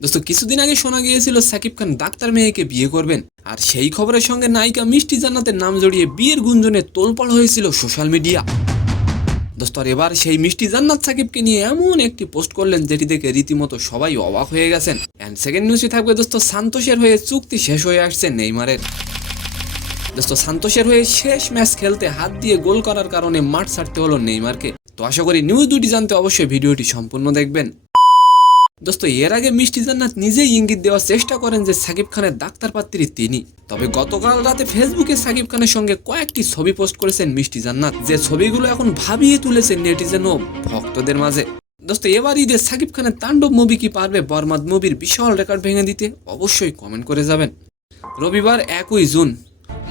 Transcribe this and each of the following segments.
দোস্ত কিছুদিন আগে শোনা গিয়েছিল সাকিব খান ডাক্তার মেয়েকে বিয়ে করবেন, আর সেই খবরের সঙ্গে নায়িকা মিষ্টি জান্নাতের নাম জড়িয়ে বিয়ের গুঞ্জনে তোলপাড় হয়েছিল সোশ্যাল মিডিয়া। দোস্ত আর এবার সেই মিষ্টি জান্নাত সাকিবকে নিয়ে এমন একটি পোস্ট করলেন যেটি দেখে রীতিমতো সবাই অবাক হয়ে গেছেন। এন্ড সেকেন্ড নিউজে থাকবে দোস্ত সান্তোষের হয়ে চুক্তি শেষ হয়ে আসছে নেইমারের। দোস্ত সান্তোষের হয়ে শেষ ম্যাচ খেলতে হাত দিয়ে গোল করার কারণে মাঠ ছাড়তে হলো নেইমারকে। তো আশা করি নিউজ দুটি জানতে অবশ্যই ভিডিওটি সম্পূর্ণ দেখবেন। দোস্ত এর আগে মিষ্টি জান্নাত নিজেই ইঙ্গিত দেওয়ার চেষ্টা করেন যে সাকিব খানের ডাক্তার পাত্রী তিনি। তবে গতকাল রাতে ফেসবুকে সাকিব খানের সঙ্গে কয়েকটি ছবি পোস্ট করেছেন মিষ্টি জান্নাত, যে ছবিগুলো এখন ভাবিয়ে তুলেছে নেটিজেন ও ভক্তদের মাঝে। দোস্ত এবার ঈদে সাকিব খানের তাণ্ডব মুভি কি পারবে বরবাদ মুভির বিশাল রেকর্ড ভেঙে দিতে? অবশ্যই কমেন্ট করে যাবেন। রবিবার 1 জুন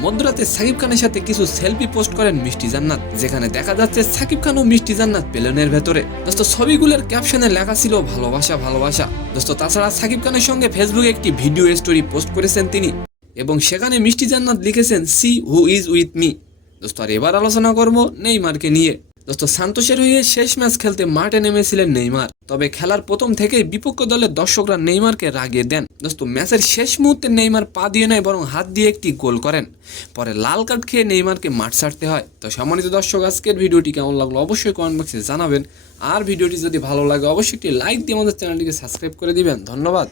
মধ্যরাতে সাকিব খানের সাথে কিছু সেলফি পোস্ট করেন মিষ্টি জান্নাত, যেখানে দেখা যাচ্ছে সাকিব খান ও মিষ্টি জান্নাত প্লেনের ভেতরে। দোস্ত ছবিগুলোর ক্যাপশনে লেখা ছিল ভালোবাসা ভালোবাসা। দোস্ত তাছাড়া সাকিব খানের সঙ্গে ফেসবুকে একটি ভিডিও স্টোরি পোস্ট করেছেন তিনি, এবং সেখানে মিষ্টি জান্নাত লিখেছেন see who is with me. দোস্ত আর এবার আলোচনা করবো নেইমারকে নিয়ে। দোস্ত সান্তোষের হয়ে শেষ ম্যাচ খেলতে মাঠে নেমেছিলেন নেইমার, তবে খেলার প্রথম থেকেই বিপক্ষ দলের দর্শকরা নেইমারকে রাগিয়ে দেন। দোস্ত ম্যাচের শেষ মুহূর্তে নেইমার পা দিয়ে নয় বরং হাত দিয়ে একটি গোল করেন, পরে লাল কার্ড খেয়ে নেইমারকে মাঠ ছাড়তে হয়। তো সম্মানিত দর্শক, আজকের ভিডিওটি কেমন লাগলো অবশ্যই কমেন্ট বক্সে জানাবেন, আর ভিডিওটি যদি ভালো লাগে অবশ্যই একটি লাইক দিয়ে আমাদের চ্যানেলটিকে সাবস্ক্রাইব করে দিবেন। ধন্যবাদ।